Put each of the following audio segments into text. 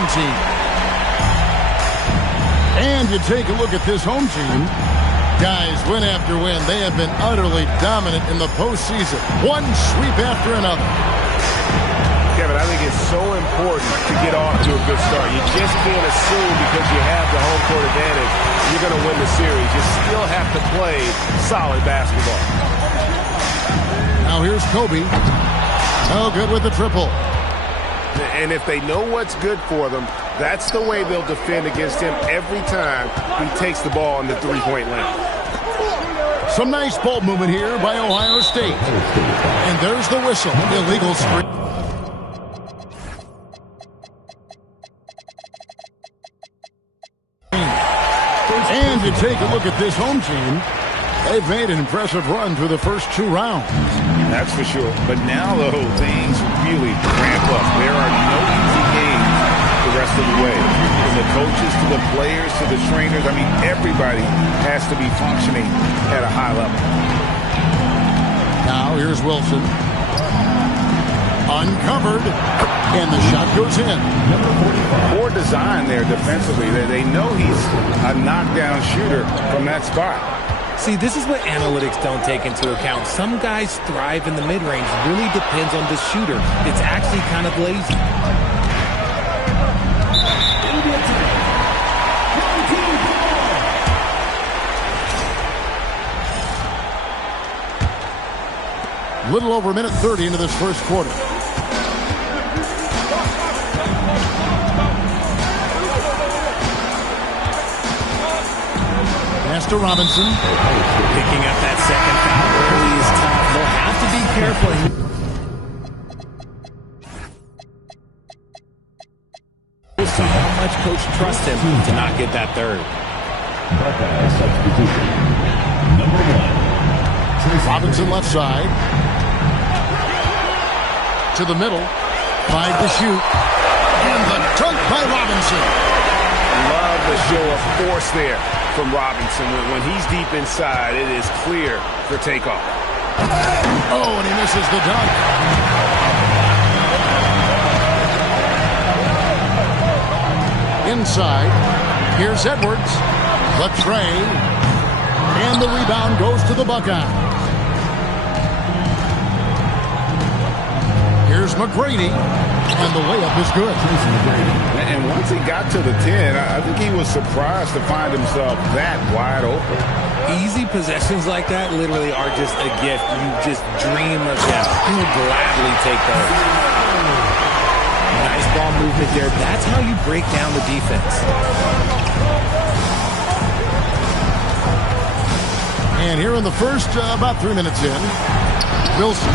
home team. And you take a look at this home team. Guys, win after win, they have been utterly dominant in the postseason. One sweep after another. Kevin, I think it's so important to get off to a good start. You just can't assume because you have the home court advantage you're going to win the series. You still have to play solid basketball. Now here's Kobe. No good with the triple. And if they know what's good for them, that's the way they'll defend against him every time he takes the ball in the three-point lane. Some nice ball movement here by Ohio State. And there's the whistle. Illegal screen. And you take a look at this home team. They've made an impressive run through the first 2 rounds. That's for sure. But now, though, things really ramp up. There are no easy games the rest of the way. From the coaches to the players to the trainers, I mean, everybody has to be functioning at a high level. Now here's Wilson. Uncovered. And the shot goes in. Poor design there defensively. They know he's a knockdown shooter from that spot. See, this is what analytics don't take into account. Some guys thrive in the mid-range. Really depends on the shooter. It's actually kind of lazy. Little over a minute 30 into this first quarter. Pass to Robinson. Picking up that second foul early is tough. They'll have to be careful. We'll see how much coach trusts him to not get that third. Substitution. Number 1. Robinson left side. To the middle. 5 to shoot. And the dunk by Robinson. Love the show of force there from Robinson. When he's deep inside, it is clear for takeoff. Oh, and he misses the dunk. Inside. Here's Edwards. The tray. And the rebound goes to the Buckeyes. Here's McGrady. And the layup is good. And once he got to the 10, I think he was surprised to find himself that wide open. Easy possessions like that literally are just a gift. You just dream of them. You would gladly take those. Nice ball movement there. That's how you break down the defense. And here in the first, about 3 minutes in, Wilson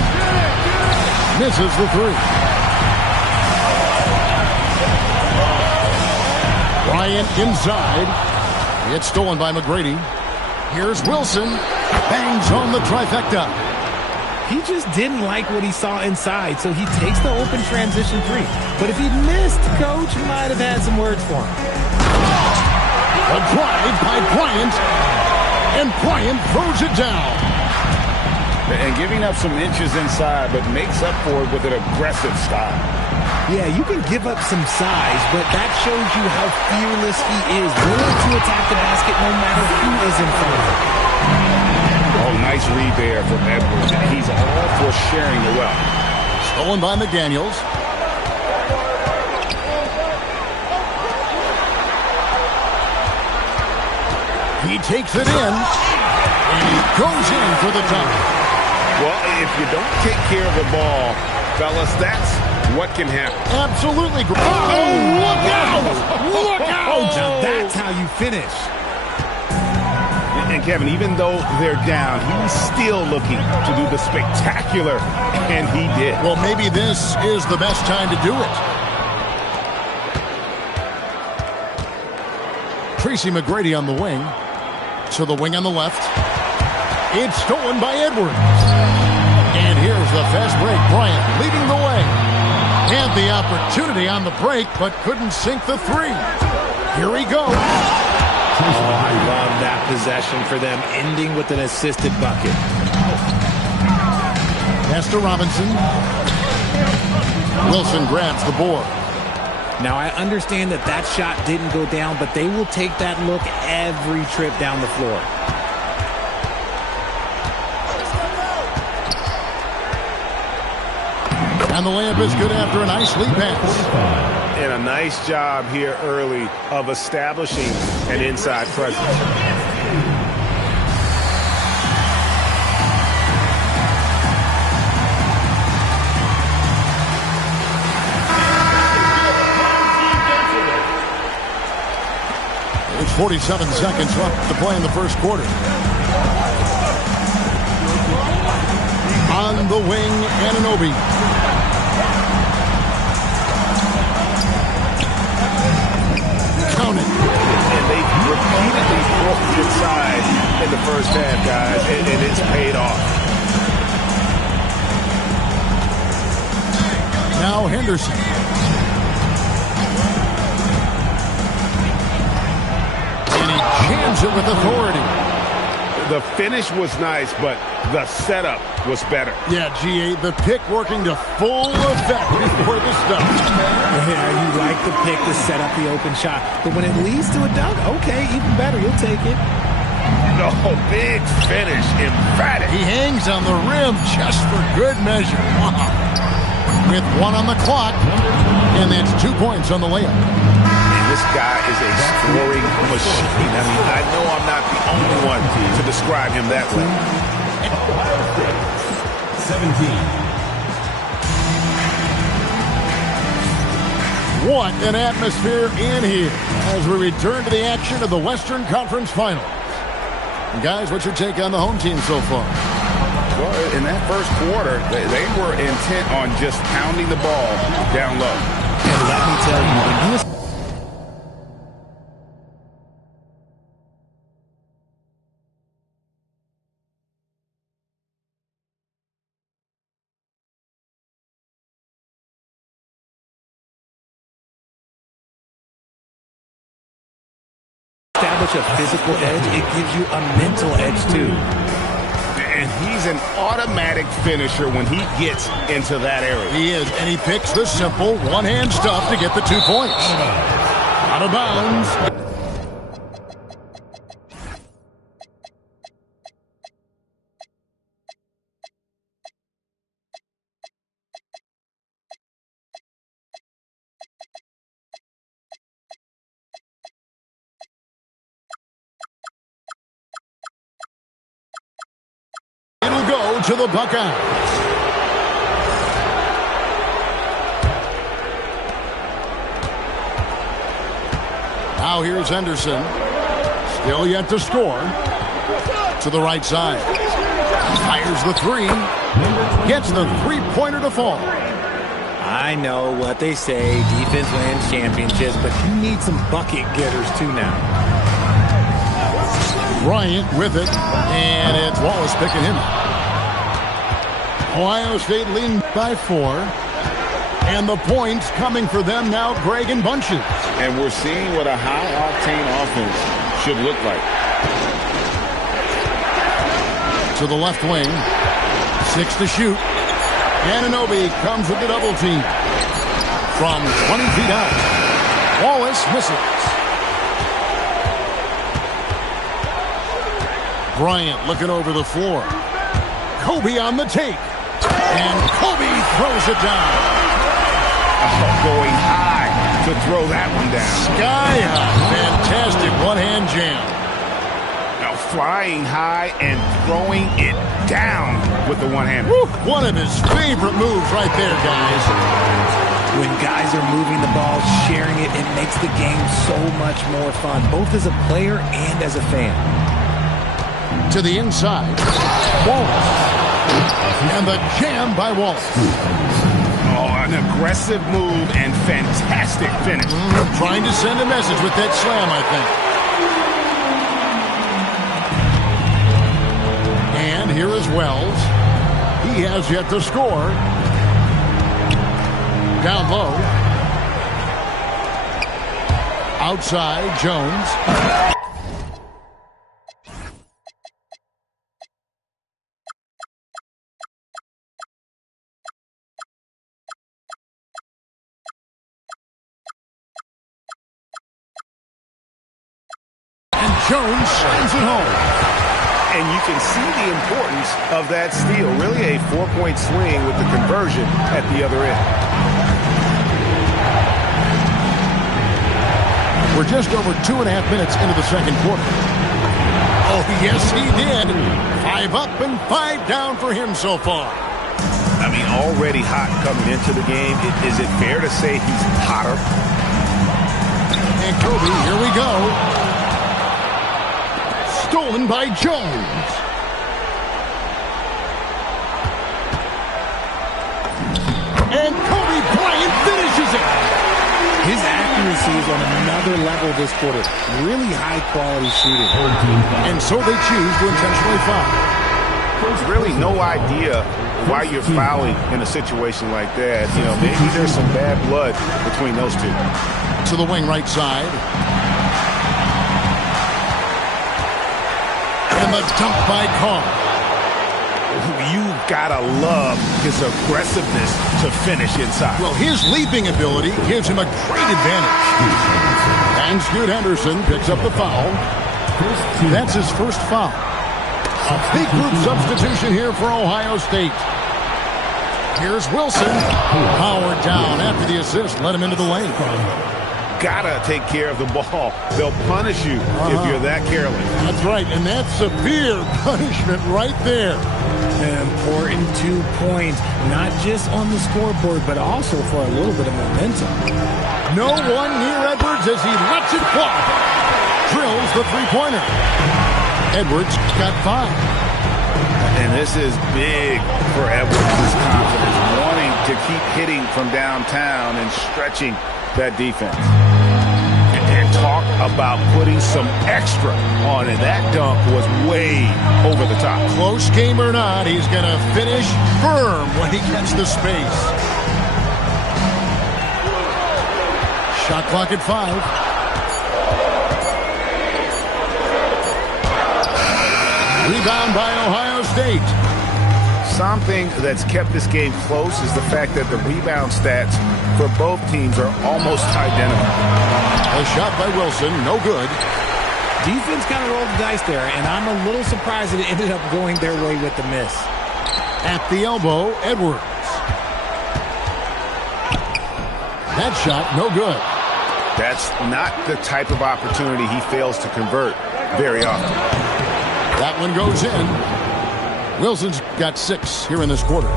misses the 3. Bryant inside. It's stolen by McGrady. Here's Wilson. Bangs on the trifecta. He just didn't like what he saw inside, so he takes the open transition 3. But if he'd missed, Coach might have had some words for him. A drive by Bryant. And Bryant throws it down. And giving up some inches inside, but makes up for it with an aggressive style. Yeah, you can give up some size, but that shows you how fearless he is, willing to attack the basket no matter who is in front of him. Oh, nice read there from Edwards. He's all for sharing the wealth. Stolen by McDaniels. He takes it in, and he goes in for the dunk. Well, if you don't take care of the ball, fellas, that's what can happen. Absolutely. Oh, look out! Look out! Now that's how you finish. And Kevin, even though they're down, he's still looking to do the spectacular, and he did. Well, maybe this is the best time to do it. Tracy McGrady on the wing. To the wing on the left. It's stolen by Edwards. And here's the fast break. Bryant leading the way. Had the opportunity on the break, but couldn't sink the 3. Here he goes. Oh, I love that possession for them, ending with an assisted bucket. Pass to Robinson. Wilson grabs the board. Now, I understand that that shot didn't go down, but they will take that look every trip down the floor. And the layup is good after a nice lead pass. And a nice job here early of establishing an inside presence. There's 47 seconds left to play in the first quarter. On the wing, Anunoby. Count it. And they repeatedly broke inside in the first half, guys, and it's paid off. Now Henderson. And he jams it with authority. The finish was nice, but the setup was better. Yeah, GA, the pick working to full effect before the stuff. Yeah, you like the pick to set up the open shot. But when it leads to a dunk, okay, even better. You'll take it. No, big finish, emphatic. He hangs on the rim just for good measure. Wow. With 1 on the clock, and that's 2 points on the layup. This guy is a scoring machine. I mean, I know I'm not the only one to describe him that way. 17. What an atmosphere in here as we return to the action of the Western Conference Finals. And guys, what's your take on the home team so far? Well, in that first quarter, they were intent on just pounding the ball down low. And let me tell you, when you establish a physical edge, it gives you a mental edge too. And he's an automatic finisher when he gets into that area. He is, and he picks the simple one-hand stuff to get the 2 points. Out of bounds. It'll go to the Buckeyes. Now here's Henderson. Still yet to score. To the right side. Fires the three. Gets the three-pointer to fall. I know what they say, defense wins championships, but you need some bucket getters too now. Bryant with it, and it's Wallace picking him up. Ohio State leading by 4, and the points coming for them now, Greg, in bunches. And we're seeing what a high-octane offense should look like. To the left wing, 6 to shoot. Anunoby comes with the double team. From 20 feet out, Wallace misses. Bryant looking over the floor. Kobe on the take. And Kobe throws it down. Going high to throw that one down. Sky high. Fantastic one-hand jam. Now flying high and throwing it down with the one hand. One of his favorite moves right there, guys. When guys are moving the ball, sharing it, it makes the game so much more fun, both as a player and as a fan. To the inside, Wallace. And the jam by Wallace. Oh, an aggressive move and fantastic finish. Trying to send a message with that slam, I think. And here is Wells. He has yet to score. Down low. Outside, Jones. Jones sends it home. And you can see the importance of that steal. Really a 4-point swing with the conversion at the other end. We're just over 2.5 minutes into the second quarter. Oh, yes, he did. 5 up and 5 down for him so far. I mean, already hot coming into the game. Is it fair to say he's hotter? And Kobe, here we go. Stolen by Jones. And Kobe Bryant finishes it. His accuracy is on another level this quarter. Really high-quality shooting. And so they choose to intentionally foul. There's really no idea why you're fouling in a situation like that. You know, maybe there's some bad blood between those two. To the wing right side. And the dunk by Carr. You've got to love his aggressiveness to finish inside. Well, his leaping ability gives him a great advantage. And Scoot Henderson picks up the foul. That's his first foul. A big group substitution here for Ohio State. Here's Wilson. Powered down after the assist. Let him into the lane. Gotta take care of the ball. They'll punish you if you're that careless. That's right, and that's severe punishment right there. An important 2 points, not just on the scoreboard, but also for a little bit of momentum. No one near Edwards as he lets it fly. Drills the three-pointer. Edwards got 5. And this is big for Edwards' confidence, wanting to keep hitting from downtown and stretching that defense. And talk about putting some extra on it. That dunk was way over the top. Close game or not, he's going to finish firm when he gets the space. Shot clock at 5. Rebound by Ohio State. Something that's kept this game close is the fact that the rebound stats for both teams are almost identical. A shot by Wilson, no good. Defense kind of rolled the dice there, and I'm a little surprised that it ended up going their way with the miss. At the elbow, Edwards. That shot, no good. That's not the type of opportunity he fails to convert very often. That one goes in. Wilson's got 6 here in this quarter.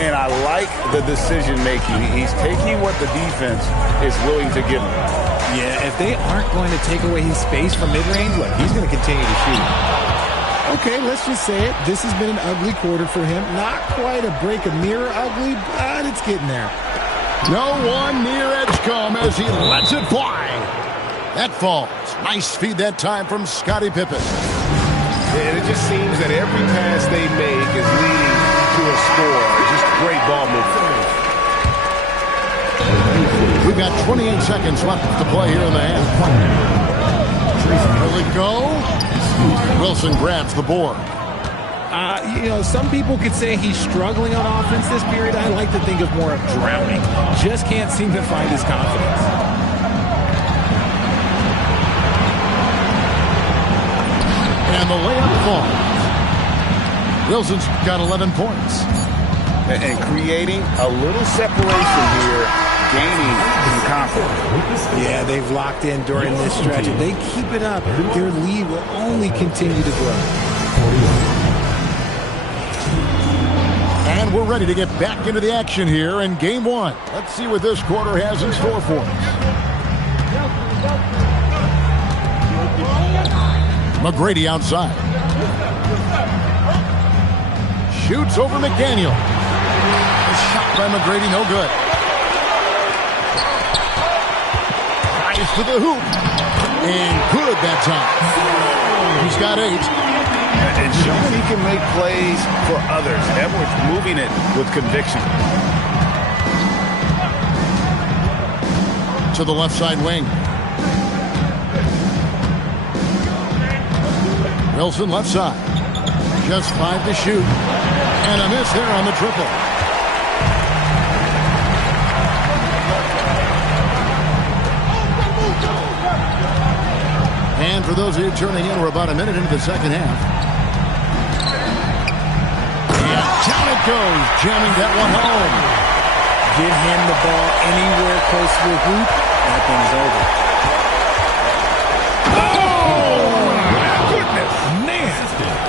And I like the decision-making. He's taking what the defense is willing to give him. Yeah, if they aren't going to take away his space from mid-range, look, he's going to continue to shoot. Okay, let's just say it. This has been an ugly quarter for him. Not quite a break a mirror ugly, but it's getting there. No one near Edgecombe as he lets it fly. That falls. Nice feed that time from Scottie Pippen. And it just seems that every pass they make is leading to a score. Just great ball movement. We've got 28 seconds left to play here in the half. Here we go. Wilson grabs the board. You know, some people could say he's struggling on offense this period. I like to think of more of drowning. Just can't seem to find his confidence. And the layup falls. Wilson's got 11 points. And creating a little separation here, gaining some confidence. Yeah, they've locked in during this stretch. If they keep it up, their lead will only continue to grow. And we're ready to get back into the action here in game 1. Let's see what this quarter has in store for us. McGrady outside. Shoots over McDaniel. A shot by McGrady, no good. Drives to the hoop. And good that time. He's got 8. And showing he can make plays for others. Edwards moving it with conviction. To the left side wing. Wilson left side. Just 5 to shoot. And a miss there on the triple. And for those of you turning in, we're about a minute into the second half. And down it goes, jamming that one home. Give him the ball anywhere close to the hoop, that thing's over. Oh, my goodness. Man.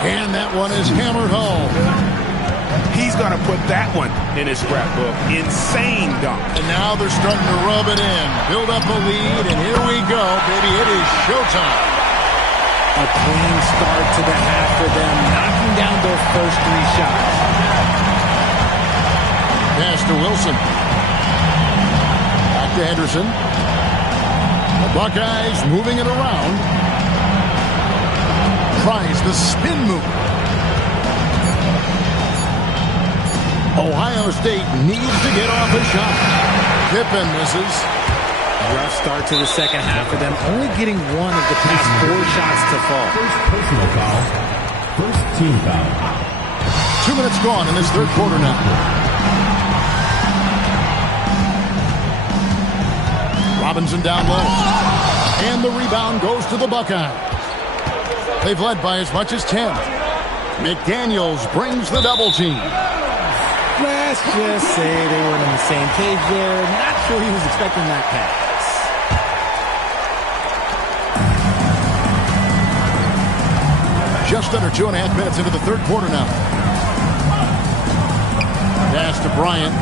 And that one is hammered home. He's going to put that one in his scrapbook. Insane dunk. And now they're starting to rub it in. Build up a lead, and here we go, baby. It is showtime. A clean start to the half for them, knocking down their first 3 shots. Pass to Wilson. Back to Henderson. The Buckeyes moving it around. Tries the spin move. Ohio State needs to get off a shot. Pippen misses. Rough start to the second half for them, only getting one of the past 4 shots to fall. First personal foul. First team foul. 2 minutes gone in this third quarter now. Robinson down low. And the rebound goes to the Buckeyes. They've led by as much as 10. McDaniels brings the double team. Let's just say they weren't on the same page there. Not sure he was expecting that pass. Just under 2.5 minutes into the third quarter now. Pass to Bryant.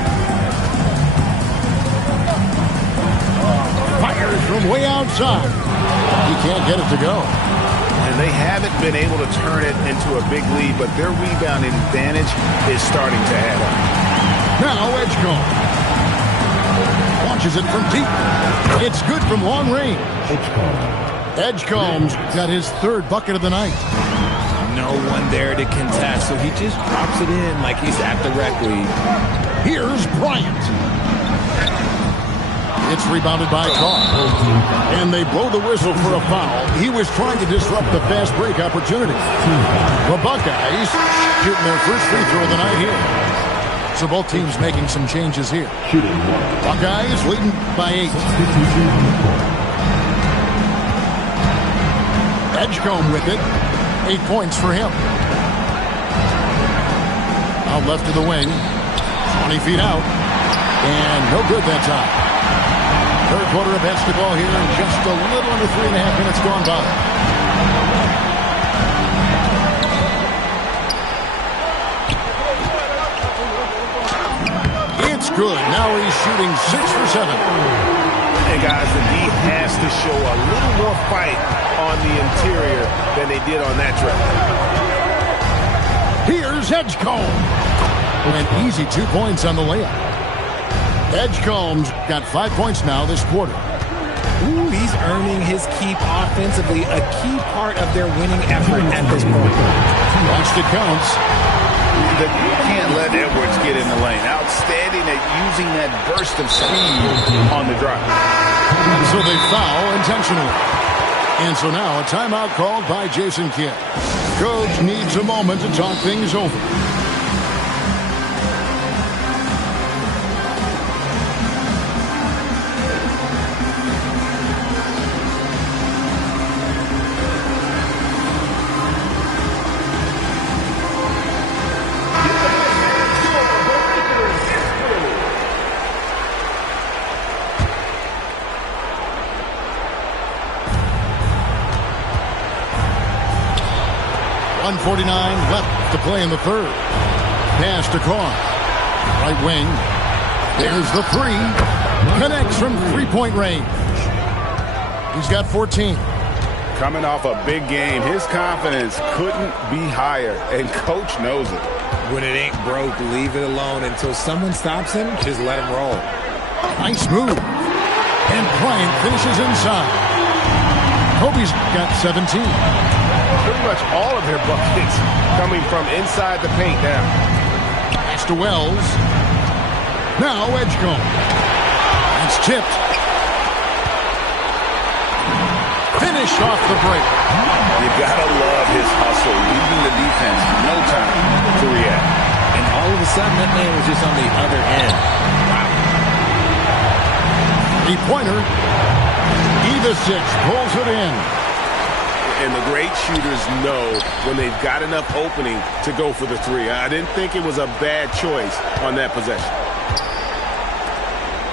Fires from way outside. He can't get it to go. And they haven't been able to turn it into a big lead, but their rebounding advantage is starting to add up. Now Edgecombe. Launches it from deep. It's good from long range. Edgecombe's got his third bucket of the night. No one there to contest, so he just drops it in like he's at the rec league. Here's Bryant. It's rebounded by Carr. And they blow the whistle for a foul. He was trying to disrupt the fast break opportunity. The Buckeyes shooting their first free throw of the night here. So both teams making some changes here. Buckeyes leading by 8. Edgecombe with it. 8 points for him. Out left to the wing. 20 feet out. And no good that time. Third quarter of basketball here and just a little under 3.5 minutes gone by. It's good. Now he's shooting 6 for 7. And guys, the D has to show a little more fight on the interior than they did on that trip. Here's Edgecombe. An easy 2 points on the layup. Edgecombe's got 5 points now this quarter. Ooh, he's earning his keep offensively, a key part of their winning effort at this point. Once it counts. You can't let Edwards get in the lane. Outstanding at using that burst of speed on the drive. So they foul intentionally. And so now a timeout called by Jason Kidd. Coach needs a moment to talk things over. .149 left to play in the third. Pass to Carr. Right wing. There's the 3. Connects from 3-point range. He's got 14. Coming off a big game, his confidence couldn't be higher, and coach knows it. When it ain't broke, leave it alone until someone stops him. Just let him roll. Nice move. And Bryant finishes inside. Kobe's got 17. Pretty much all of their buckets coming from inside the paint now. Pass to Wells. Now Edgecombe. It's tipped. Finished off the break. You gotta love his hustle, leaving the defense no time to react. And all of a sudden, that man was just on the other end. Wow. 3-pointer. Ivisic pulls it in. And the great shooters know when they've got enough opening to go for the three. I didn't think it was a bad choice on that possession.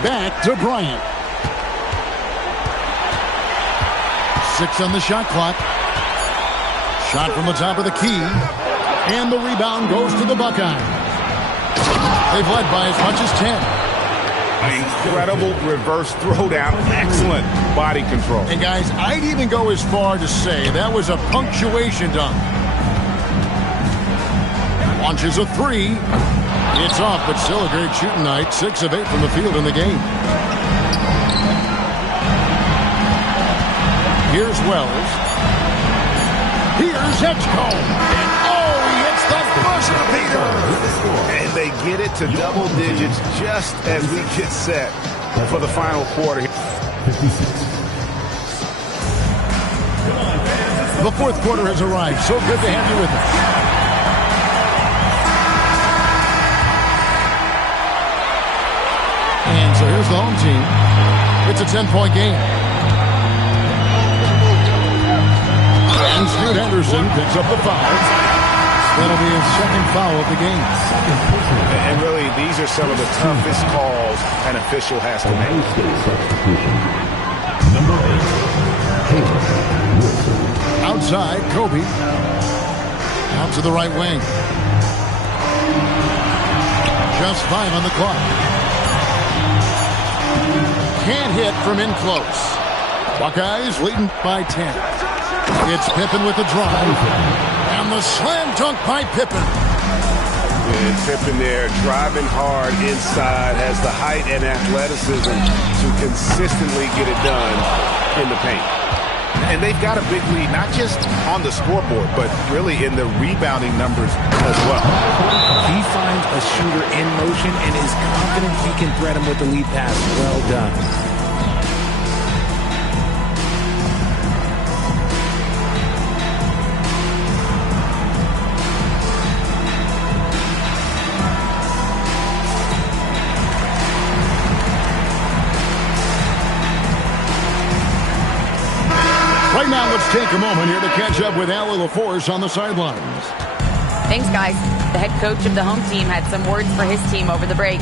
Back to Bryant. 6 on the shot clock. Shot from the top of the key. And the rebound goes to the Buckeyes. They've led by as much as 10. Incredible reverse throwdown. Excellent body control. And guys, I'd even go as far to say that was a punctuation dunk. Launches a three. It's off, but still a great shooting night. 6 of 8 from the field in the game. Here's Wells. Here's Edgecombe. And oh, he hits the buzzer beater. And they get it to double digits just as we get set for the final quarter. 56. The fourth quarter has arrived. So good to have you with us. And so here's the home team. It's a 10-point game. And Scoot Henderson picks up the foul. That'll be his second foul of the game. And really, these are some of the toughest calls an official has to make. Number 8. Outside, Kobe. Out to the right wing. Just 5 on the clock. Can't hit from in close. Buckeyes leading by 10. It's Pippen with the drive. And the slam dunk by Pippen. And Pippen there driving hard inside, has the height and athleticism to consistently get it done in the paint. And they've got a big lead, not just on the scoreboard, but really in the rebounding numbers as well. He finds a shooter in motion and is confident he can thread him with the lead pass. Well done. Right now, let's take a moment here to catch up with Allie LaForce on the sidelines. Thanks, guys. The head coach of the home team had some words for his team over the break.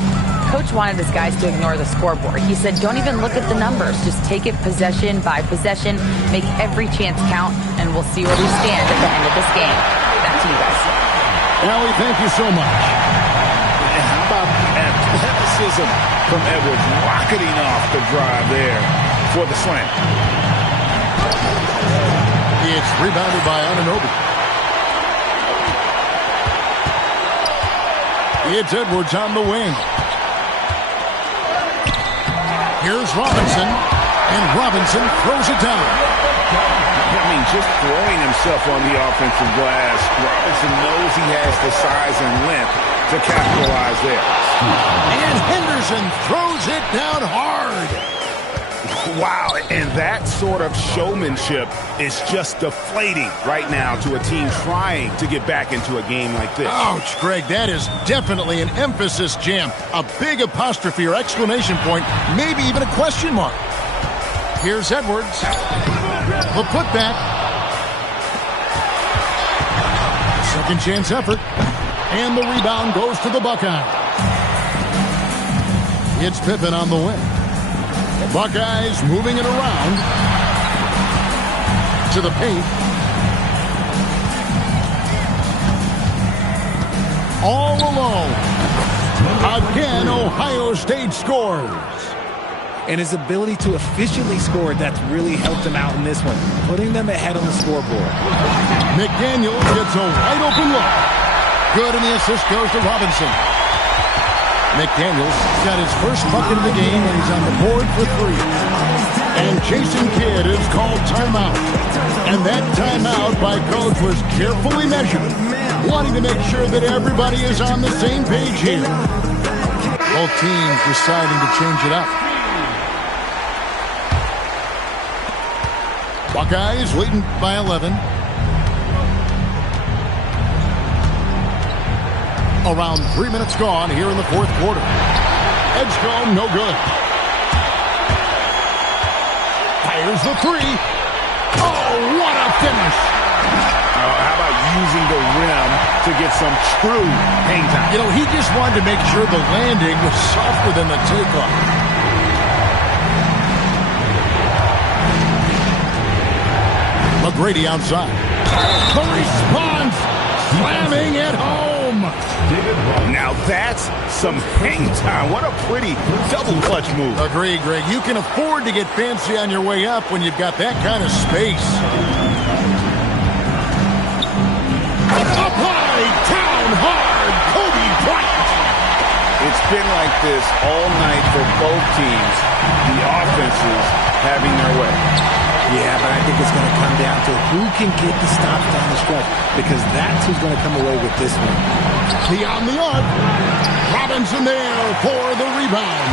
Coach wanted his guys to ignore the scoreboard. He said, don't even look at the numbers. Just take it possession by possession. Make every chance count, and we'll see where we stand at the end of this game. Back to you guys. Allie, thank you so much. And how about athleticism from Edwards rocketing off the drive there for the slam. It's rebounded by Anunoby. It's Edwards on the wing. Here's Robinson, and Robinson throws it down. I mean, just throwing himself on the offensive glass, Robinson knows he has the size and length to capitalize there. And Henderson throws it down hard. Wow, and that sort of showmanship is just deflating right now to a team trying to get back into a game like this. Ouch, Greg, that is definitely an emphasis jam. A big apostrophe or exclamation point, maybe even a question mark. Here's Edwards. The putback. Second chance effort. And the rebound goes to the Buckeyes. It's Pippen on the wing. Buckeyes moving it around to the paint. All alone. Again, Ohio State scores. And his ability to efficiently score, that's really helped him out in this one, putting them ahead on the scoreboard. McDaniels gets a wide open look. Good, and the assist goes to Robinson. McDaniels got his first bucket of the game, and he's on the board for 3. And Jason Kidd is called timeout. And that timeout by coach was carefully measured, wanting to make sure that everybody is on the same page here. Both teams deciding to change it up. Buckeyes leading by 11. Around 3 minutes gone here in the fourth quarter. Edgecombe, no good. Fires the 3. Oh, what a finish. How about using the rim to get some true hang time? You know, he just wanted to make sure the landing was softer than the takeoff. McGrady outside. The response, slamming it home. Now that's some hang time. What a pretty double clutch move. Agreed, Greg. You can afford to get fancy on your way up when you've got that kind of space. Up high, down hard, Kobe Bryant. It's been like this all night for both teams. The offenses having their way. Yeah, but I think it's going to come down to who can get the stops down the stretch, because that's who's going to come away with this one. Beyond the arc. Robinson there for the rebound.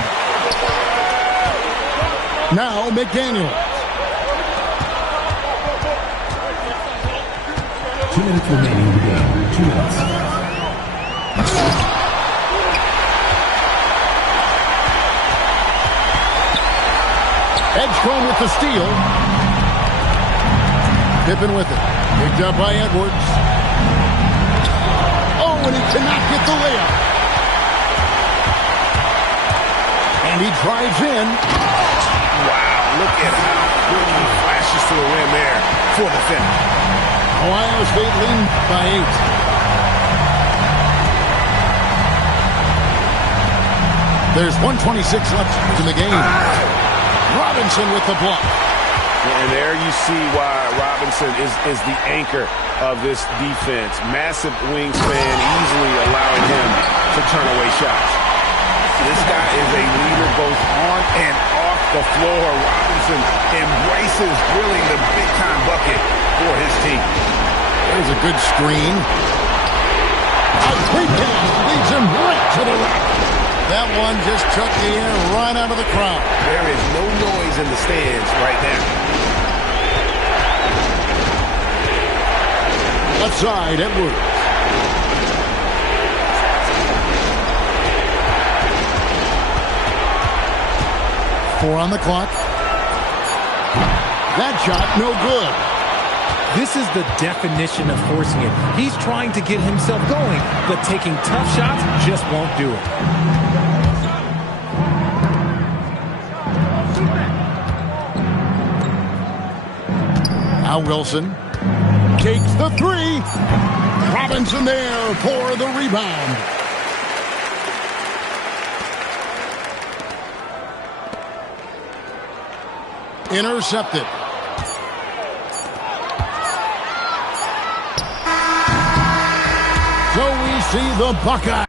Now McDaniel. 2 minutes remaining in the game. 2 minutes. Edgecombe with the steal. Pippen with it. Picked up by Edwards. Oh, and he cannot get the layup. And he drives in. Wow, look at how quickly he flashes to the rim there for the finish. Ohio State leading by 8. There's 1:26 left in the game. Robinson with the block. And there you see why Robinson is the anchor of this defense. Massive wingspan, easily allowing him to turn away shots. This guy is a leader both on and off the floor. Robinson embraces really the big-time bucket for his team. There's a good screen. A quick pass leads him right to the rack. That one just took the air right out of the crowd. There is no noise in the stands right now. Left side, Edwards. Four on the clock. That shot, no good. This is the definition of forcing it. He's trying to get himself going, but taking tough shots just won't do it. Now Wilson takes the three. Robinson there for the rebound. Intercepted. So we see the Buckeyes.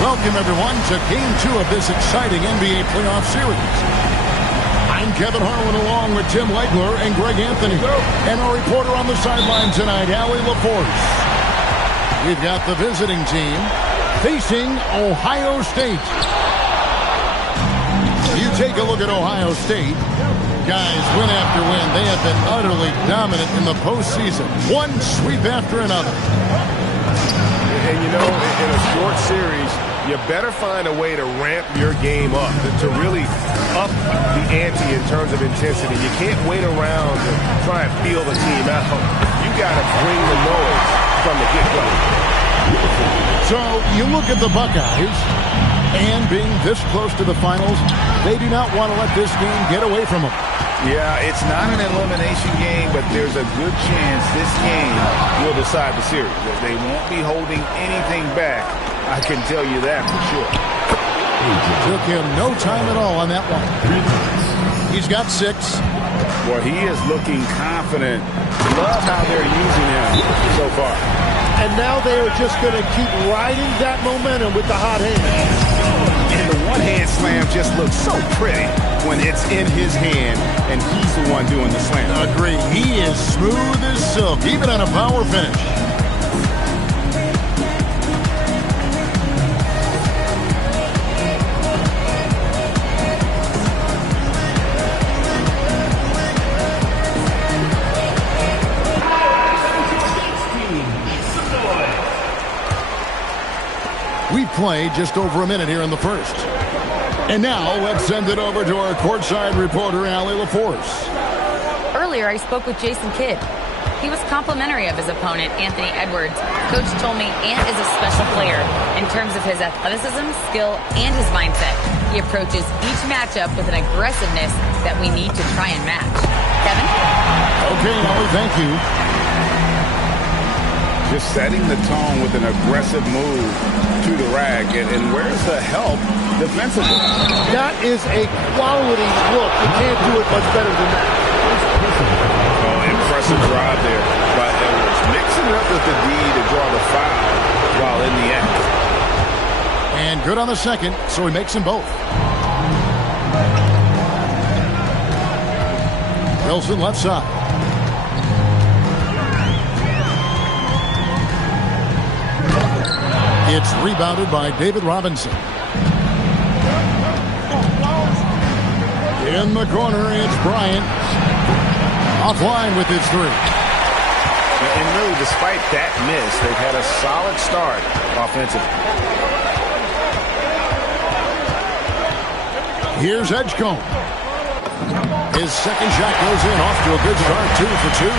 Welcome, everyone, to Game 2 of this exciting NBA playoff series. I'm Kevin Harlan along with Tim Legler and Greg Anthony. And our reporter on the sidelines tonight, Allie LaForce. We've got the visiting team facing Ohio State. You take a look at Ohio State. Guys, win after win, they have been utterly dominant in the postseason. One sweep after another. And you know, in a short series, you better find a way to ramp your game up, to really up the ante in terms of intensity. You can't wait around to try and feel the team out. You got to bring the noise from the get-go. So you look at the Buckeyes, and being this close to the finals, they do not want to let this game get away from them. Yeah, it's not an elimination game, but there's a good chance this game will decide the series. They won't be holding anything back. I can tell you that for sure. Took him no time at all on that one. He's got 6. Well, he is looking confident. Love how they're using him so far. And now they are just going to keep riding that momentum with the hot hand. And the one-hand slam just looks so pretty when it's in his hand and he's the one doing the slam. Agree. He is smooth as silk, even on a power finish. We play just over a minute here in the first. And now let's send it over to our courtside reporter, Allie LaForce. Earlier, I spoke with Jason Kidd. He was complimentary of his opponent, Anthony Edwards. Coach told me Ant is a special player in terms of his athleticism, skill, and his mindset. He approaches each matchup with an aggressiveness that we need to try and match. Kevin? Okay, Allie, thank you. Just setting the tone with an aggressive move to the rack. And where's the help defensively? That is a quality look. You can't do it much better than that. Oh, impressive drive there by Edwards. Mixing it up with the D to draw the foul while in the act. And good on the second, so he makes them both. Wilson left side. It's rebounded by David Robinson. In the corner, it's Bryant. Offline with his 3. And really, despite that miss, they've had a solid start offensively. Here's Edgecombe. His second shot goes in, off to a good start, 2 for 2.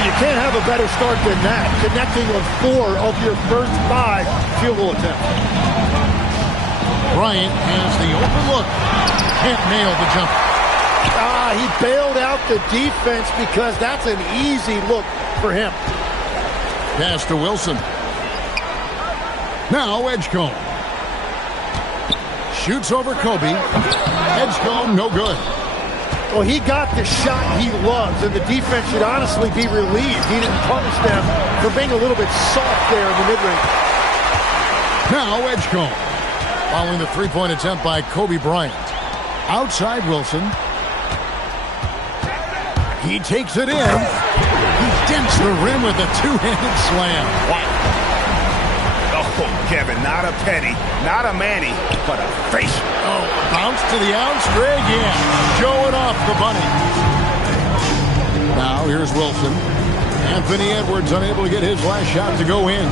You can't have a better start than that, connecting on 4 of your first 5 field goal attempts. Bryant has the open look. Can't nail the jumper. He bailed out the defense because that's an easy look for him. Pass to Wilson. Now Edgecombe. Shoots over Kobe. Edgecombe, no good. Well, he got the shot he loves, and the defense should honestly be relieved. He didn't punish them for being a little bit soft there in the mid-range. Now Edgecombe. Following the three-point attempt by Kobe Bryant. Outside Wilson. He takes it in. He dents the rim with a two-handed slam. Wow. Oh, Kevin, not a penny, not a Manny, but a face. Oh, bounce to the outs, Greg, yeah. Showing off the bunny. Now here's Wilson. Anthony Edwards unable to get his last shot to go in.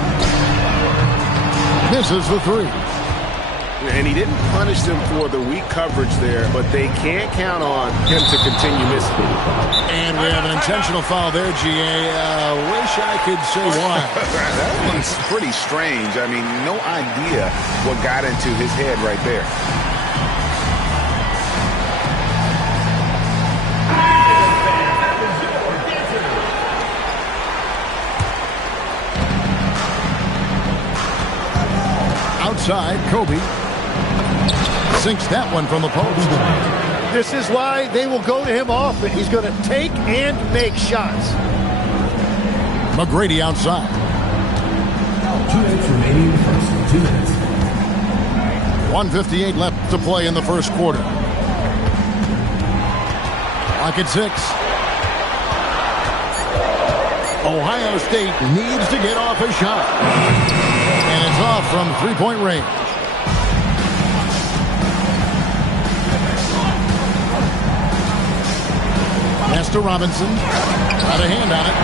Misses the 3. And he didn't punish them for the weak coverage there, but they can't count on him to continue missing. And we have an intentional foul there, GA. Wish I could say why. That one's pretty strange. I mean, no idea what got into his head right there. Outside, Kobe sinks that one from the post. This is why they will go to him often. He's going to take and make shots. McGrady outside. 2 minutes remaining in the first. 2 minutes. 1:58 left to play in the first quarter. Clock at 6. Ohio State needs to get off a shot. And it's off from three-point range. Pass to Robinson. Got a hand on it.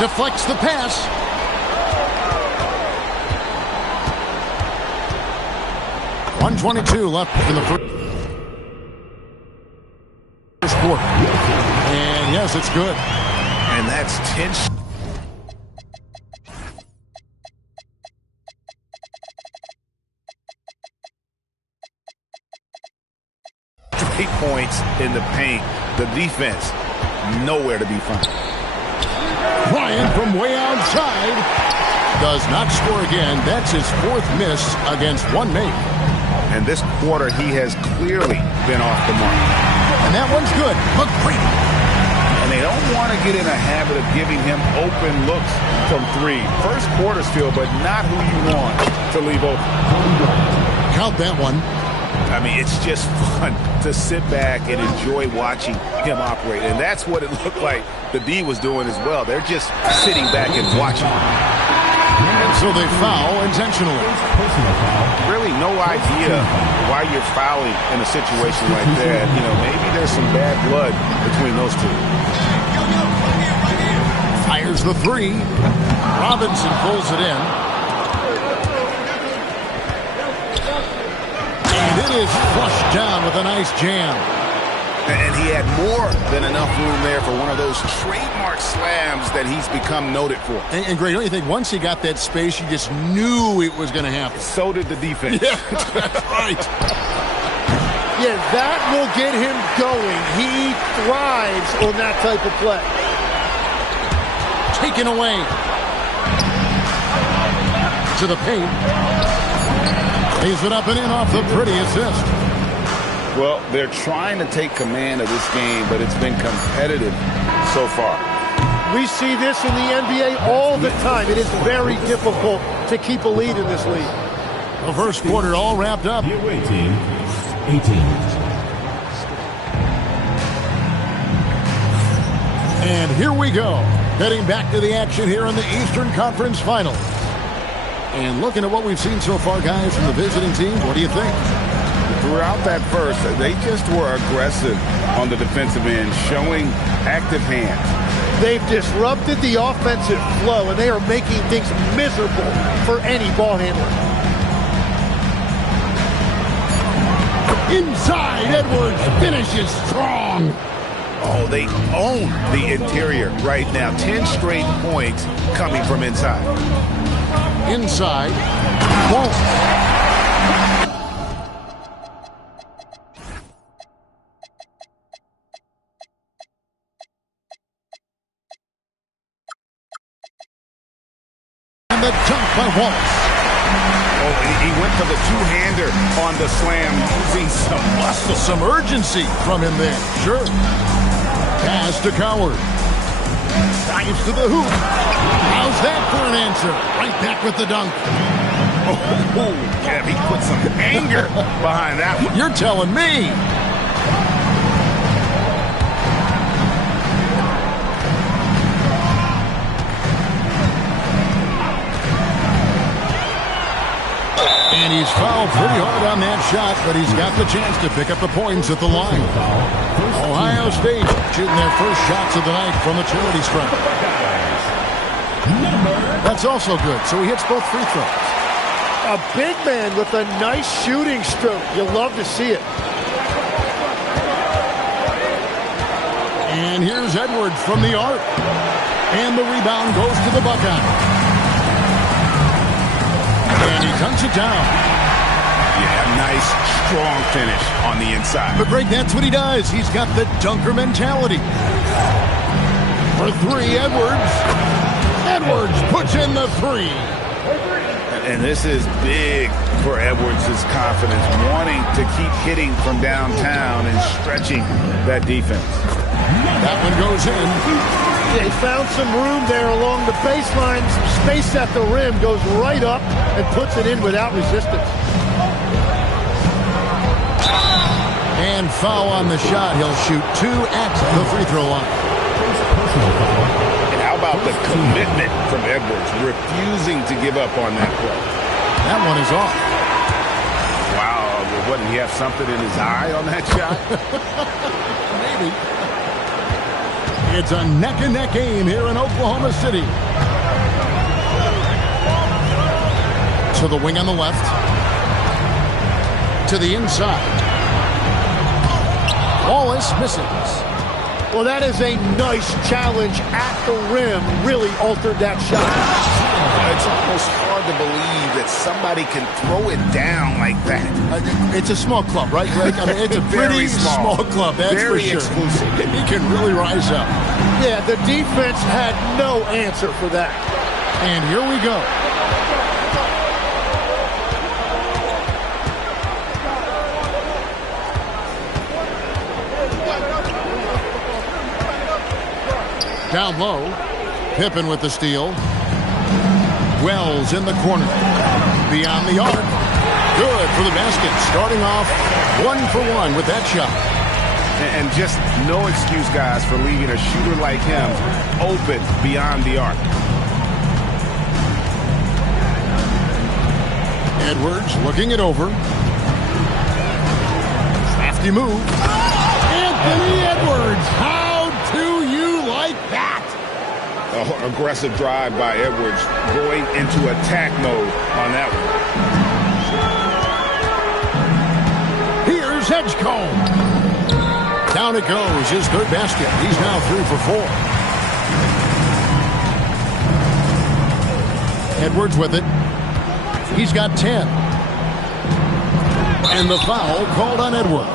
Deflects the pass. .122 left in the first quarter. And yes, it's good. And that's 10. Straight points in the paint. The defense, nowhere to be found. Bryant from way outside does not score again. That's his fourth miss against one make. And this quarter, he has clearly been off the mark. And that one's good. McGrady. And they don't want to get in a habit of giving him open looks from three. First quarter still, but not who you want to leave open. Count that one. I mean, it's just fun to sit back and enjoy watching him operate. And that's what it looked like the D was doing as well. They're just sitting back and watching. And so they foul intentionally. Really no idea why you're fouling in a situation like that. You know, maybe there's some bad blood between those two. Fires the three. Robinson pulls it in. And it is flushed down with a nice jam. And he had more than enough room there for one of those trademark slams that he's become noted for. And Greg, don't you think once he got that space, you just knew it was going to happen? So did the defense. Yeah, that's right. Yeah, that will get him going. He thrives on that type of play. Taken away. To the paint. Lays it up and in off the pretty assist. Well, they're trying to take command of this game, but it's been competitive so far. We see this in the NBA all the time. It is very difficult to keep a lead in this league. The first quarter all wrapped up. Your way, team. 18. And here we go. Heading back to the action here in the Eastern Conference Finals. And looking at what we've seen so far, guys, from the visiting team, what do you think? Throughout that first, they just were aggressive on the defensive end, showing active hands. They've disrupted the offensive flow, and they are making things miserable for any ball handler. Inside, Edwards finishes strong. Oh, they own the interior right now. 10 straight points coming from inside. Inside, won't. The jump by Wallace. Oh, he went for the two-hander on the slam, using some muscle. Some urgency from him there. Sure. Pass to Coward. Dives to the hoop. How's that for an answer? Right back with the dunk. Oh, Kev, he put some anger behind that one. You're telling me. And he's fouled pretty hard on that shot, but he's got the chance to pick up the points at the line. Ohio State shooting their first shots of the night from the charity stripe. That's also good, so he hits both free throws. A big man with a nice shooting stroke. You'll love to see it. And here's Edwards from the arc. And the rebound goes to the Buckeye. And he dunks it down. Yeah, nice, strong finish on the inside. But Greg, that's what he does. He's got the dunker mentality. For three, Edwards. Edwards puts in the three. And this is big for Edwards' confidence, wanting to keep hitting from downtown and stretching that defense. That one goes in. They found some room there along the baseline. Some space at the rim. Goes right up and puts it in without resistance. And foul on the shot. He'll shoot 2 at the free throw line. And how about the commitment from Edwards, refusing to give up on that play? That one is off. Wow, wouldn't he have something in his eye on that shot? Maybe. It's a neck-and-neck game here in Oklahoma City. To the wing on the left. To the inside. Wallace misses. Well, that is a nice challenge at the rim. Really altered that shot. It's almost hard to believe that somebody can throw it down like that. It's a small club, right, Greg? I mean, it's a pretty small club, that's very for sure. exclusive. He can really rise up. Yeah, the defense had no answer for that. And here we go. Down low. Pippen with the steal. Wells in the corner. Beyond the arc. Good for the basket. Starting off 1 for 1 with that shot. And just no excuse, guys, for leaving a shooter like him open beyond the arc. Edwards looking it over. Crafty move. Anthony Edwards. How do you like that? Aggressive drive by Edwards, going into attack mode on that one. Here's Edgecombe. Down it goes, his third basket. He's now 3 for 4. Edwards with it. He's got 10. And the foul called on Edwards.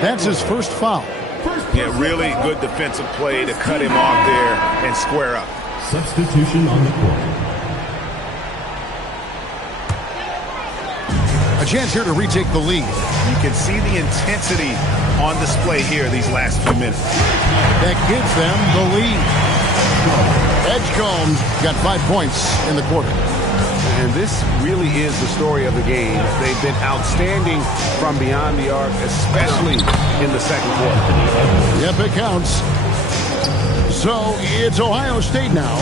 That's his first foul. Yeah, really good defensive play to cut him off there and square up. Substitution on the court. A chance here to retake the lead. You can see the intensity on display here these last few minutes. That gives them the lead. Edgecombe got 5 points in the quarter. And this really is the story of the game. They've been outstanding from beyond the arc, especially in the second quarter. Yep, it counts. So it's Ohio State now.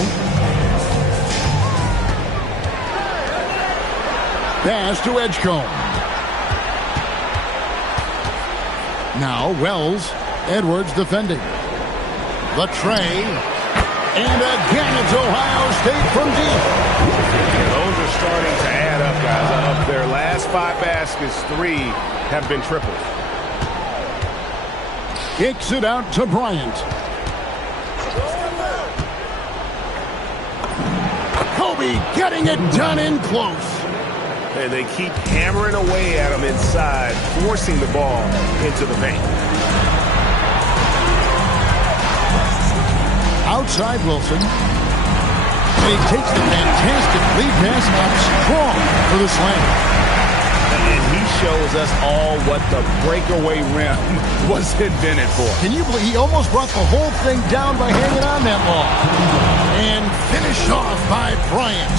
Pass to Edgecombe. Now Wells. Edwards defending. The tray. And again, it's Ohio State from deep. Those are starting to add up, guys. Of their last 5 baskets, 3 have been triples. Kicks it out to Bryant. Kobe getting it done in close. And they keep hammering away at him inside, forcing the ball into the paint. Outside Wilson. And he takes the fantastic lead pass up strong for the slam. And he shows us all what the breakaway rim was invented for. Can you believe he almost brought the whole thing down by hanging on that long? And finished off by Bryant.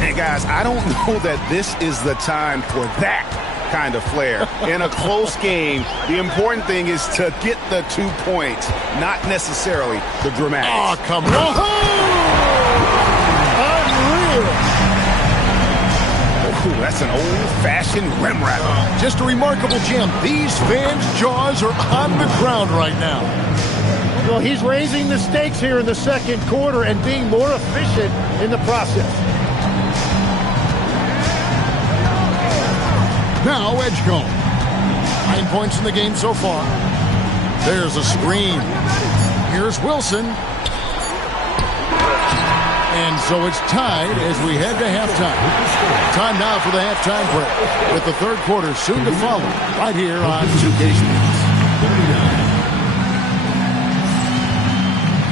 And guys, I don't know that this is the time for that kind of flair. In a close game, the important thing is to get the 2 points, not necessarily the dramatics. Oh, come on. Unreal. Ooh, that's an old-fashioned rim wrapper. Just a remarkable jam. These fans' jaws are on the ground right now. Well, he's raising the stakes here in the second quarter and being more efficient in the process. Now Edgecombe. 9 points in the game so far. There's a screen. Here's Wilson. And so it's tied as we head to halftime. Time now for the halftime break, with the third quarter soon to follow right here on 2K Sports.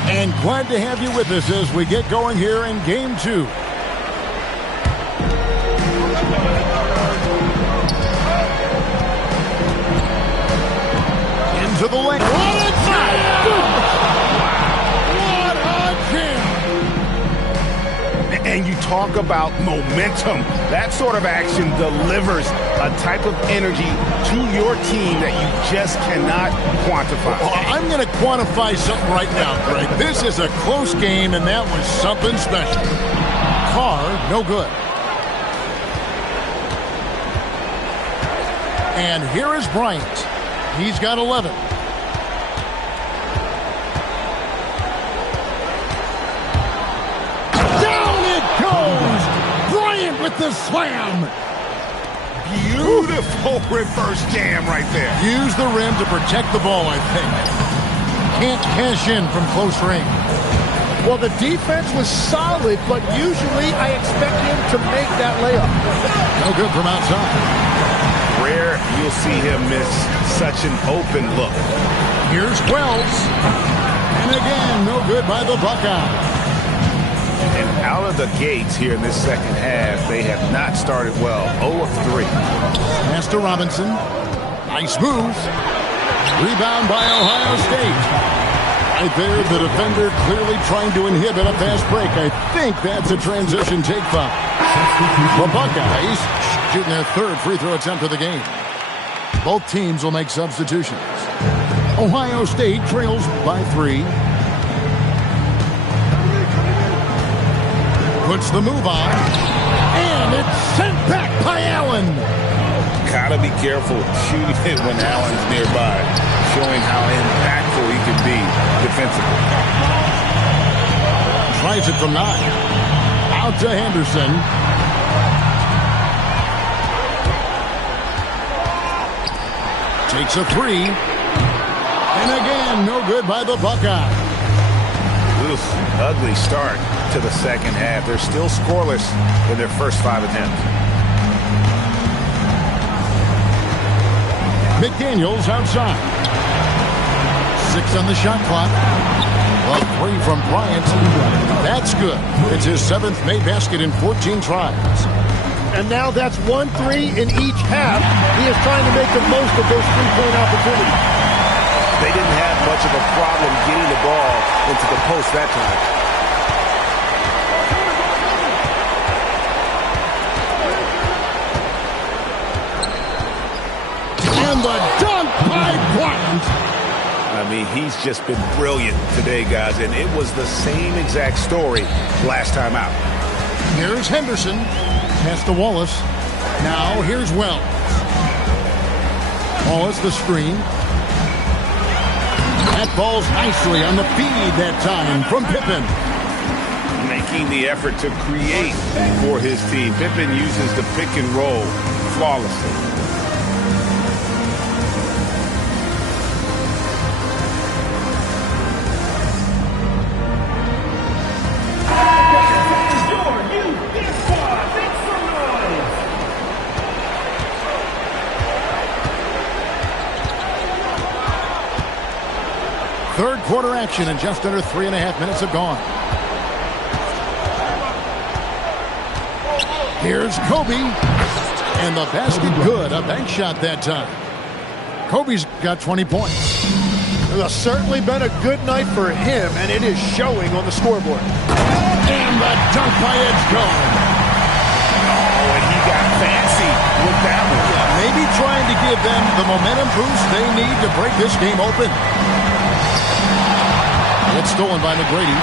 And glad to have you with us as we get going here in Game 2. To the length. What a time! about momentum. That sort of action delivers a type of energy to your team that you just cannot quantify. Well, I'm going to quantify something right now, Greg. This is a close game, and that was something special. Carr, no good. And here is Bryant. He's got 11. Down it goes! Bryant with the slam! Beautiful reverse jam right there. Use the rim to protect the ball, I think. Can't cash in from close range. Well, the defense was solid, but usually I expect him to make that layup. No good from outside. Rare you'll see him miss such an open look. Here's Wells. And again, no good by the Buckeyes. And out of the gates here in this second half, they have not started well. 0 of 3. Pass to Robinson. Nice move. Rebound by Ohio State. Right there, the defender clearly trying to inhibit a fast break. I think that's a transition take foul. The Buckeyes shooting their third free throw attempt of the game. Both teams will make substitutions. Ohio State trails by 3. Puts the move on. And it's sent back by Allen. Gotta be careful shooting it when Allen's nearby, showing how impactful he can be defensively. Tries it from 9. Out to Henderson. Takes a 3. And again, no good by the Buckeyes. Oof, ugly start to the second half. They're still scoreless in their first 5 attempts. McDaniels outside. 6 on the shot clock. A 3 from Bryant. That's good. It's his 7th made basket in 14 tries. And now that's 1-3 in each half. He is trying to make the most of those three-point opportunities. They didn't have much of a problem getting the ball into the post that time. And the dunk by Bryant. I mean, he's just been brilliant today, guys, and it was the same exact story last time out. Here's Henderson. Pass to Wallace. Now here's Wells. Wallace the screen. That falls nicely on the feed that time from Pippen. Making the effort to create for his team. Pippen uses the pick and roll flawlessly. Third quarter action and just under 3.5 minutes have gone. Here's Kobe. And the basket good. A bank shot that time. Kobe's got 20 points. It's certainly been a good night for him, and it is showing on the scoreboard. And the dunk by Edgecombe. Oh, and he got fancy with that one. Yeah, maybe trying to give them the momentum boost they need to break this game open. It's stolen by McGrady.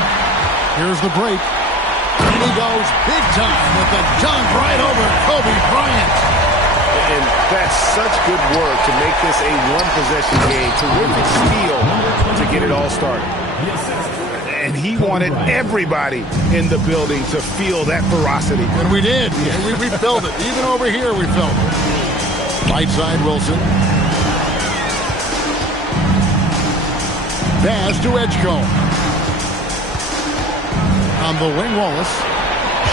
Here's the break. And he goes big time with the dunk right over Kobe Bryant. And that's such good work to make this a one-possession game. Terrific steal to get it all started. And he wanted everybody in the building to feel that ferocity. And we did. We felt it. Even over here we felt it. Right side Wilson. Pass to Edgecombe. On the wing, Wallace.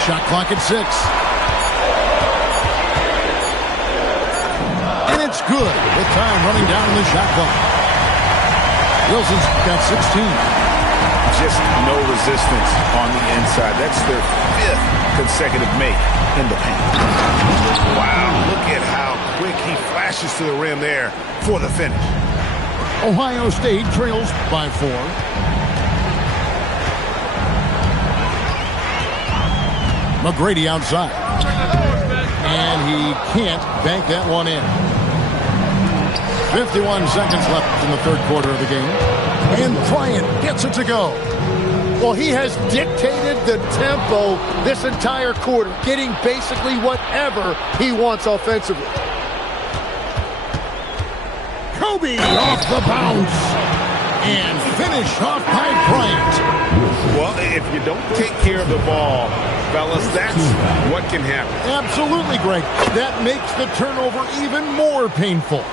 Shot clock at 6. And it's good with time running down in the shot clock. Wilson's got 16. Just no resistance on the inside. That's their 5th consecutive make in the paint. Wow, look at how quick he flashes to the rim there for the finish. Ohio State trails by 4. McGrady outside. And he can't bank that one in. 51 seconds left in the third quarter of the game. And Bryant gets it to go. Well, he has dictated the tempo this entire quarter, getting basically whatever he wants offensively. Kobe off the bounce. And finished off by Bryant. Well, if you don't take care of the ball, fellas, that's what can happen. Absolutely, Greg. That makes the turnover even more painful.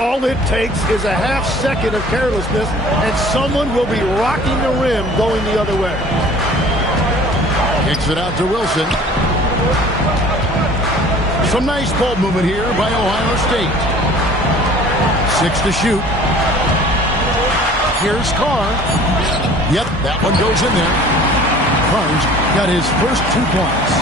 All it takes is a half second of carelessness, and someone will be rocking the rim going the other way. Kicks it out to Wilson. Some nice ball movement here by Ohio State. 6 to shoot. Here's Carr. Yep, that one goes in there. Carr's got his first 2 points.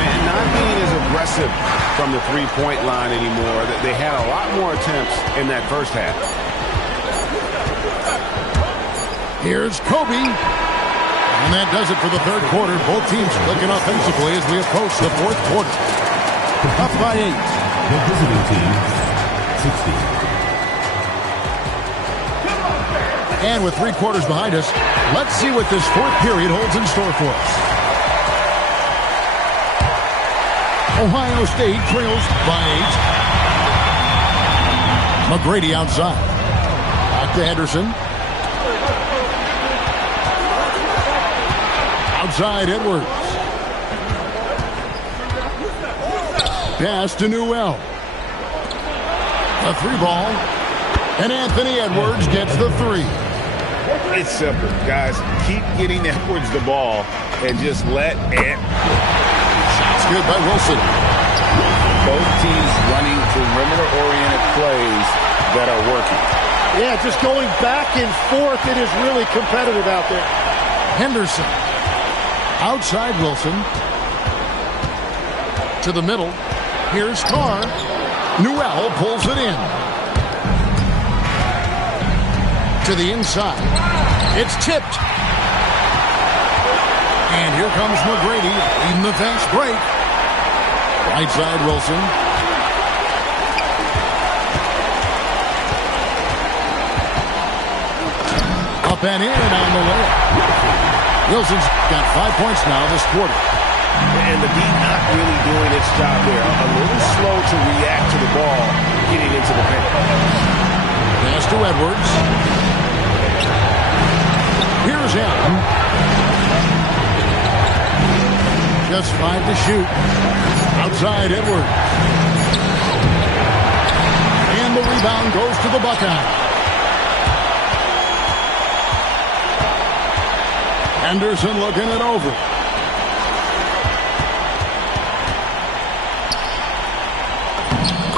And not being as aggressive from the three-point line anymore. They had a lot more attempts in that first half. Here's Kobe. And that does it for the third quarter. Both teams clicking offensively as we approach the fourth quarter. Up by 8. The visiting team, 60. And with 3 quarters behind us, let's see what this fourth period holds in store for us. Ohio State trails by 8. McGrady outside. Back to Henderson. Outside Edwards. Pass to Newell. A 3-ball. And Anthony Edwards gets the 3. It's simple, guys. Keep getting Edwards the ball and just let it. Shots good by Wilson. Both teams running perimeter-oriented plays that are working. Yeah, just going back and forth. It is really competitive out there. Henderson. Outside Wilson. To the middle. Here's Carr. Newell pulls it in. To the inside. It's tipped. And here comes McGrady leading the fast break. Right side Wilson. Up and in on the way. Wilson's got 5 points now this quarter. And the D not really doing its job there. A little slow to react to the ball getting into the paint. Pass to Edwards. Here's Allen. Just 5 to shoot. Outside Edwards. And the rebound goes to the Buckeye. Anderson looking it over.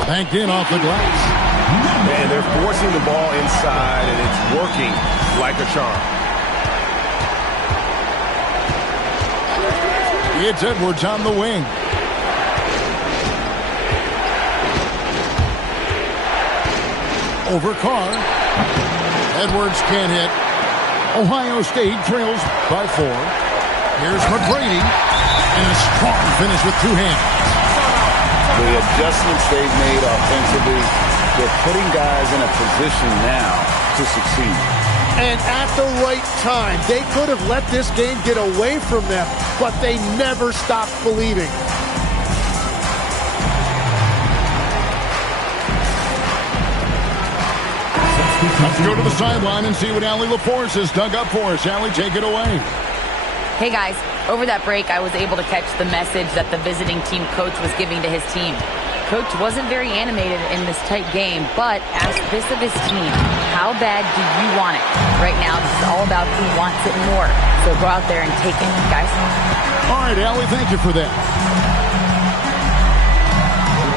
Banked in off the glass. And they're forcing the ball inside, and it's working like a charm. It's Edwards on the wing. Over Carr. Edwards can't hit. Ohio State trails by 4. Here's McGrady. And a strong finish with 2 hands. The adjustments they've made offensively, they're putting guys in a position now to succeed. And at the right time, they could have let this game get away from them, but they never stopped believing. Let's go to the sideline and see what Allie LaForce has dug up for us. Allie, take it away. Hey guys, over that break, I was able to catch the message that the visiting team coach was giving to his team. Coach wasn't very animated in this tight game, but asked this of his team: how bad do you want it? Right now, this is all about who wants it more. So go out there and take it, guys. All right, Allie, thank you for that.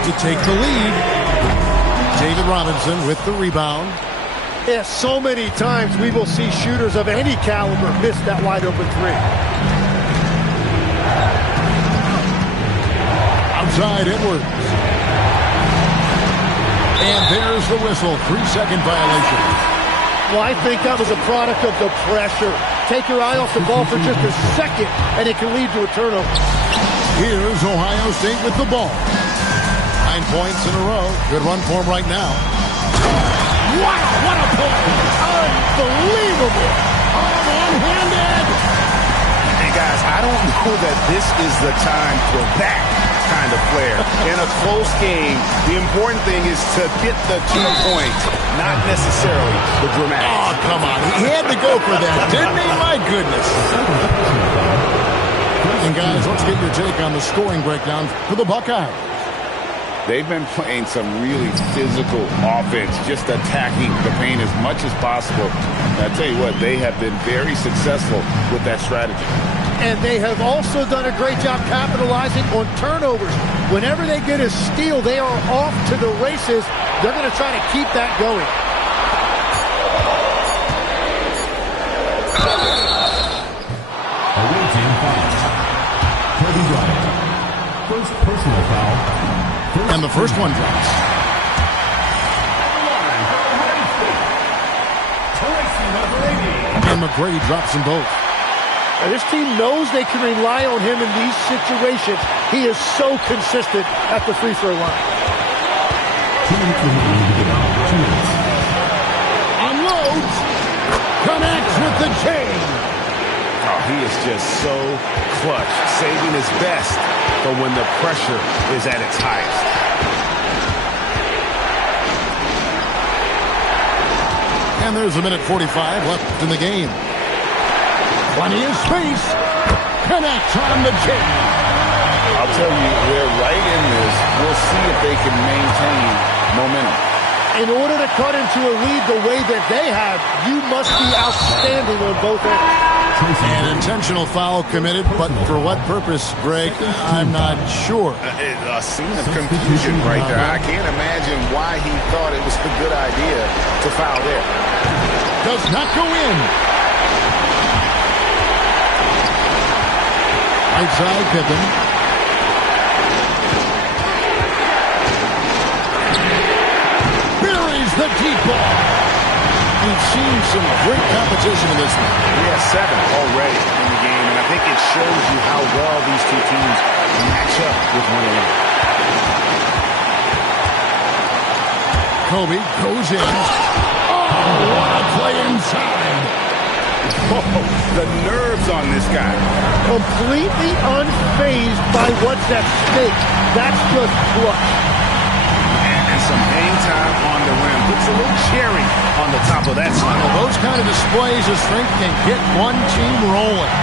To take the lead, David Robinson with the rebound. Yeah, so many times we will see shooters of any caliber miss that wide open 3. Outside Edwards. And there's the whistle. 3-second violation. Well, I think that was a product of the pressure. Take your eye off the ball for just a second, and it can lead to a turnover. Here's Ohio State with the ball. 9 points in a row. Good run for him right now. Wow, what a play! Unbelievable! One-handed! Hey, guys, I don't know that this is the time for that kind of flair. In a close game, the important thing is to get the 2 points, not necessarily the dramatic. Oh, come on. He had to go for that, didn't he? My goodness. And, guys, let's get your take on the scoring breakdown for the Buckeyes. They've been playing some really physical offense, just attacking the paint as much as possible. And I tell you what, they have been very successful with that strategy. And they have also done a great job capitalizing on turnovers. Whenever they get a steal, they are off to the races. They're going to try to keep that going. Away team foul. Kobe Bryant. First personal foul. And the first one drops. And McGrady drops them both. Now, this team knows they can rely on him in these situations. He is so consistent at the free throw line. 2 minutes remaining to go. 2 minutes. Unloads. Connects with the chain. Oh, he is just so clutch, saving his best for when the pressure is at its highest. And there's a minute 45 left in the game. Plenty of space. Connects on the chain. I'll tell you, they're right in this. We'll see if they can maintain momentum. In order to cut into a lead the way that they have, you must be outstanding on both ends. An intentional foul committed, but for what purpose, Greg? I'm not sure. A scene of confusion right there. I can't imagine why he thought it was a good idea to foul there. Does not go in. Right side, Pippen. Buries the deep ball. We've seen some great competition in this one. We have 7 already in the game, and I think it shows you how well these two teams match up with one another. Kobe goes in. Oh, what a play inside. Oh, the nerves on this guy. Completely unfazed by what's at stake. That's just clutch. And some hang time on the rim. Puts a little cherry on the top of that slide. Well, those kind of displays of strength can get one team rolling.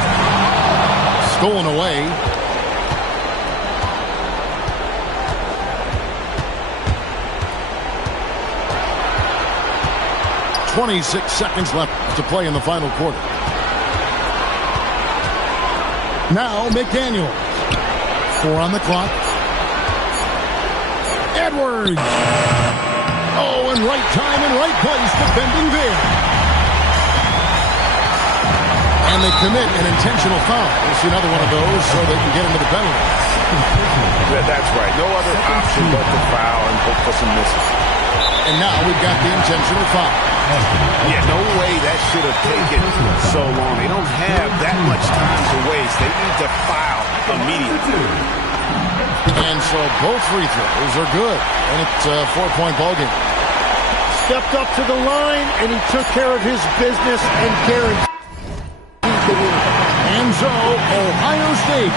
Stolen away. .26 seconds left to play in the final quarter. Now McDaniel. 4 on the clock. Edwards. Oh, in right time and right place, defending there. And they commit an intentional foul. We'll see another one of those so they can get into the penalty. That's right. No other option but to foul and hope for some misses. And now we've got the intentional foul. Yeah, no way that should have taken so long. They don't have that much time to waste. They need to foul immediately. And so both free throws are good. And it's a 4-point ball game. Stepped up to the line, and he took care of his business and guaranteed the win. And so Ohio State